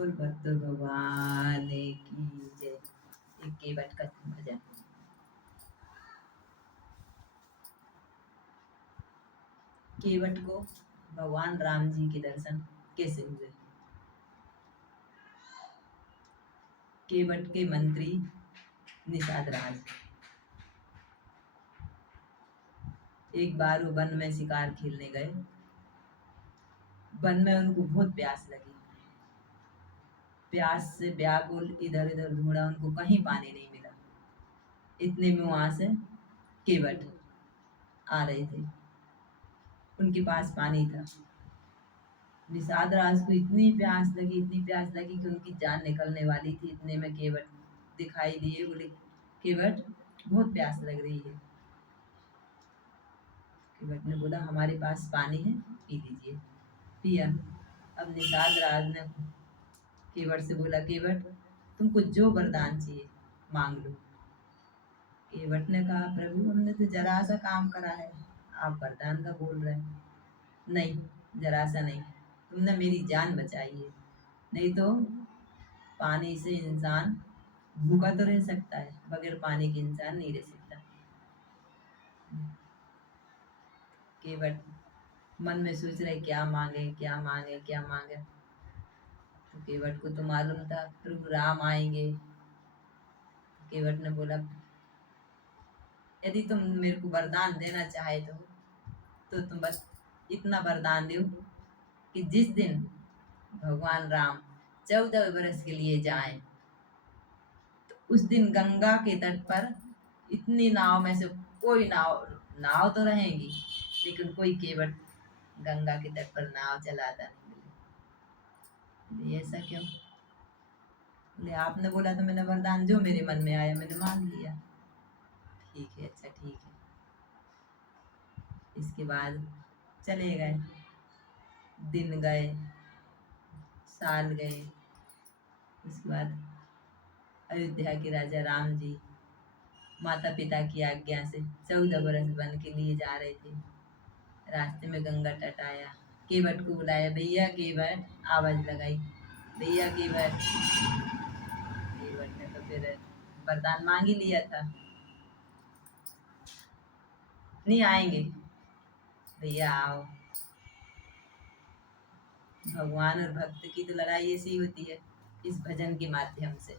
बोल भक्त भगवान की जय। एक केवट का भजन। केवट को भगवान राम जी के दर्शन कैसे हुए। केवट के मंत्री निषाद राज एक बार वो वन में शिकार खेलने गए। वन में उनको बहुत प्यास लगी। प्यास से व्याकुल इधर उधर ढूंढा, उनको कहीं पानी नहीं मिला। इतने में वहां से केवट आ रहे थे। उनके पास पानी था। निषाद राज को इतनी प्यास लगी कि उनकी जान निकलने वाली थी। इतने में केवट दिखाई दिए। बोले केवट बहुत प्यास लग रही है। केवट ने बोला हमारे पास पानी है, पी लीजिए। पिया। अब निषाद राज ने केवट से बोला केवट तुमको जो वरदान चाहिए मांग लो। केवट ने कहा प्रभु हमने तो जरा सा काम करा है, आप वरदान का बोल रहे हैं। नहीं, जरा सा नहीं, तुमने मेरी जान बचाई है। नहीं तो पानी से इंसान भूखा तो रह सकता है, बगैर पानी के इंसान नहीं रह सकता। केवट मन में सोच रहे क्या मांगे क्या मांगे क्या मांगे। तो केवट को तो मालूम था प्रभु राम आएंगे। तो केवट ने बोला यदि तुम मेरे को वरदान देना चाहे तो तुम बस इतना वरदान दो कि जिस दिन भगवान राम 14 वर्ष के लिए जाएं तो उस दिन गंगा के तट पर इतनी नाव में से कोई नाव तो रहेगी, लेकिन कोई केवट गंगा के तट पर नाव चलाता नहीं मिले। ऐसा क्यों? बोले आपने बोला तो मैंने वरदान जो मेरे मन में आया मैंने मांग लिया। ठीक है, अच्छा ठीक है। इसके बाद चले गए। दिन गए, साल गए। उसके बाद अयोध्या के राजा राम जी माता पिता की आज्ञा से 14 बरस वन के लिए जा रहे थे। रास्ते में गंगा तट आया। केवट को बुलाया, भैया केवट, आवाज लगाई भैया केवट। केवट ने तो फिर वरदान मांग ही लिया था, नहीं आएंगे। भैया आओ। भगवान और भक्त की तो लड़ाई ऐसी होती है इस भजन के माध्यम से।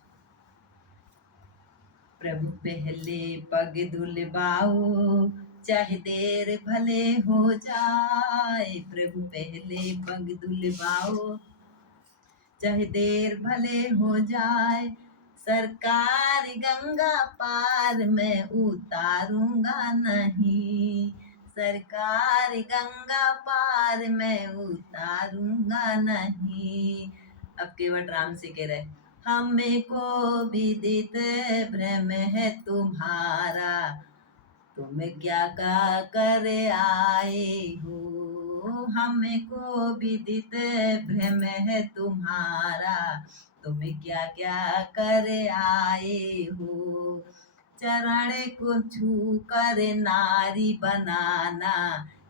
प्रभु पहले पग धुलवाओ चाहे देर भले हो जाए। प्रभु पहले पग धुलवाओ चाहे देर भले हो जाए। सरकार गंगा पार मैं उतारूंगा नहीं। सरकार गंगा पार मैं उतारूंगा नहीं। अब केवट राम से कह रहे हमें को विदित भ्रम है तुम्हारा, तुम क्या कर आए हो। हमको विदित भ्रम है तुम्हारा, तुम क्या कर आए हो। चरण को छू कर नारी बनाना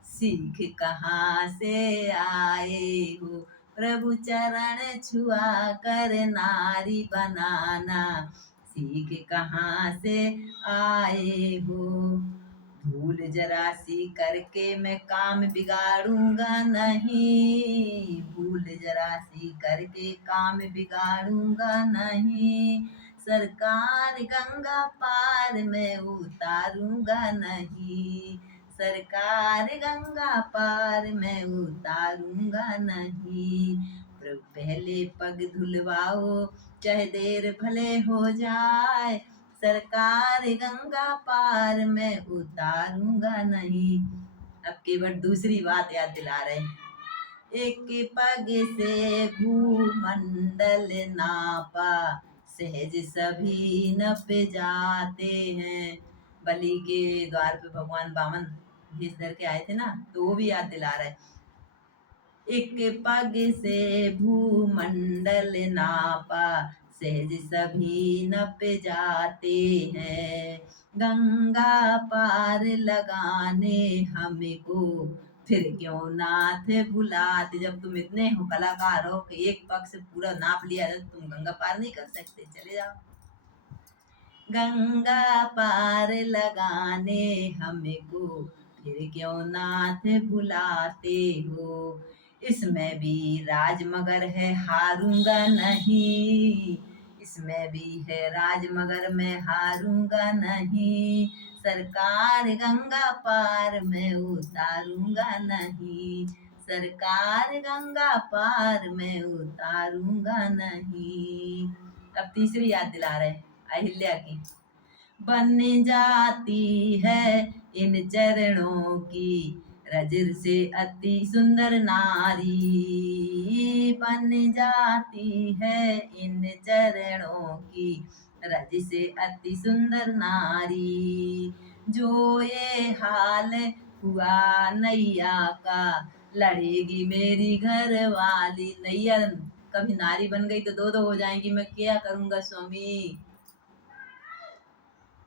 सीख कहाँ से आए हो। प्रभु चरण छुआ कर नारी बनाना सीख कहाँ से आए हो। भूल जरा सी करके मैं काम बिगाड़ूंगा नहीं। भूल जरा सी करके काम बिगाड़ूंगा नहीं। सरकार गंगा पार मैं उतारूंगा नहीं। सरकार गंगा पार मैं उतारूंगा नहीं। प्रभु पहले पग धुलवाओ चाहे देर भले हो जाए। सरकार गंगा पार मैं उतारूंगा नहीं। अब केवल दूसरी बात याद दिला रहे। एक पग से भूमंडल नापा सहज सभी नप जाते हैं। बलि के द्वार पे भगवान वामन भेष धर के आए थे ना, तो वो भी याद दिला रहे। एक पग से भूमंडल नापा सहज सभी नप जाते हैं। गंगा पार लगाने हमको फिर क्यों नाथ बुलाते। जब तुम इतने हो कलाकार हो कि एक पग से पूरा नाप लिया जाए, तुम गंगा पार नहीं कर सकते, चले जाओ। गंगा पार लगाने हमको फिर क्यों नाथ बुलाते हो। इसमें भी राज मगर है हारूंगा नहीं, इसमें भी है राज मगर मैं हारूंगा नहीं। सरकार गंगा पार मैं उतारूंगा नहीं, सरकार गंगा पार मैं उतारूंगा नहीं। अब तीसरी याद दिला रहे हैं अहिल्या की। बन जाती है इन चरणों की रज से अति सुंदर नारी, बन जाती है इन चरणों की रज से अति सुंदर नारी। जो ये हाल हुआ नैया का लड़ेगी मेरी घर वाली। नैया कभी नारी बन गई तो दो दो हो जाएंगी, मैं क्या करूंगा स्वामी।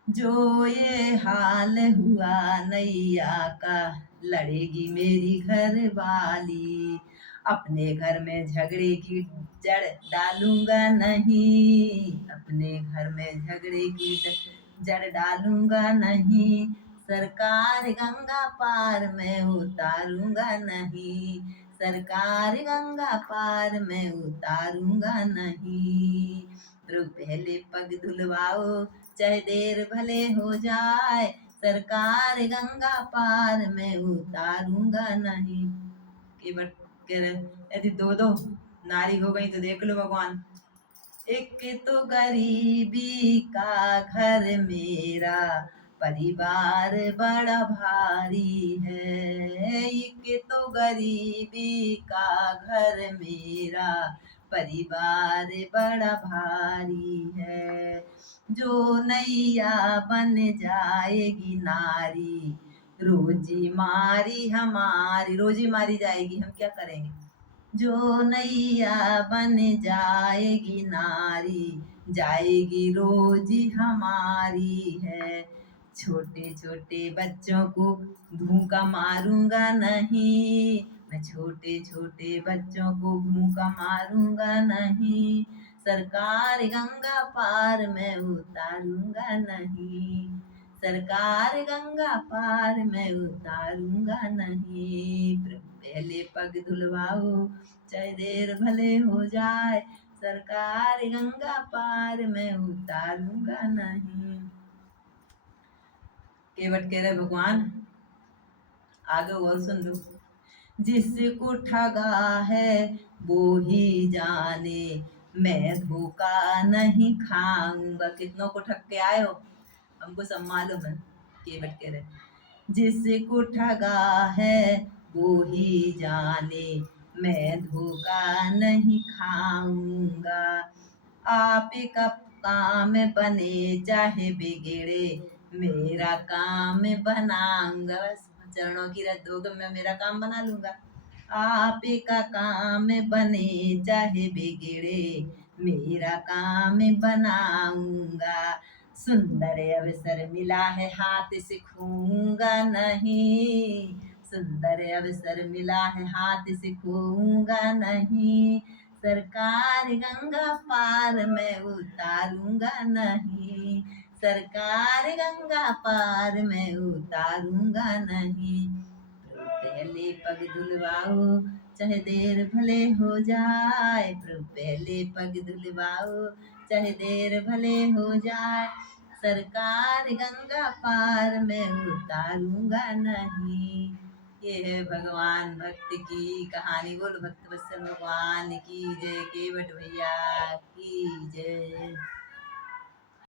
जो ये हाल हुआ नैया का लड़ेगी मेरी घर वाली। अपने घर में झगड़े की जड़ डालूंगा नहीं, अपने घर में झगड़े की जड़ डालूंगा नहीं। सरकार गंगा पार मैं उतारूंगा नहीं, सरकार गंगा पार मैं उतारूंगा नहीं। प्रभु पहले पग धुलवाओ चाहे देर भले हो जाए, सरकार गंगा पार मैं उतारूंगा नहीं। केवट कह रहे यदि दो दो नारी हो गई तो देख लो भगवान। एक तो गरीबी का घर मेरा परिवार बड़ा भारी है, एक तो गरीबी का घर मेरा परिवार बड़ा भारी है। जो नैया बन जाएगी नारी रोजी मारी हमारी, रोजी मारी जाएगी, हम क्या करेंगे। जो नैया बन जाएगी नारी जाएगी रोजी हमारी है। छोटे छोटे बच्चों को धूका मारूंगा नहीं, मैं छोटे छोटे बच्चों को धूका मारूंगा नहीं। सरकार गंगा पार मैं उतारूंगा नहीं, सरकार गंगा पार मैं उतारूंगा नहीं। पहले पग धुलवाओ चाहे देर भले हो जाए, सरकार गंगा पार मैं उतारूंगा नहीं। केवट कह रहे भगवान आगे और सुन लो। जिसको ठगा है वो ही जाने, मैं धोखा नहीं खाऊंगा। कितनों को ठग के आए हो, हमको सब मालूम है। केवट कह रहे जिसको ठगा है वो ही जाने, मैं धोखा नहीं खाऊंगा। आप का काम बने चाहे बिगड़े, मेरा काम बनाऊंगा। बस चरणों की रद्द हो तो मैं मेरा काम बना लूंगा। आप का काम बने चाहे बिगड़े, मेरा काम बनाऊंगा। सुंदर अवसर मिला है हाथ से खोऊंगा नहीं, सुंदर अवसर मिला है हाथ से खोऊंगा नहीं। सरकार गंगा पार मैं उतारूंगा नहीं, सरकार गंगा पार मैं उतारूंगा नहीं। पहले पग धुलवाओ चाहे देर भले हो जाए, प्रभु पहले पग धुलवाओ चाहे देर भले हो जाए। सरकार गंगा पार मैं उतारूंगा नहीं। ये है भगवान भक्त की कहानी। बोल भक्त वत्सल भगवान की जय। केवट भैया की जय।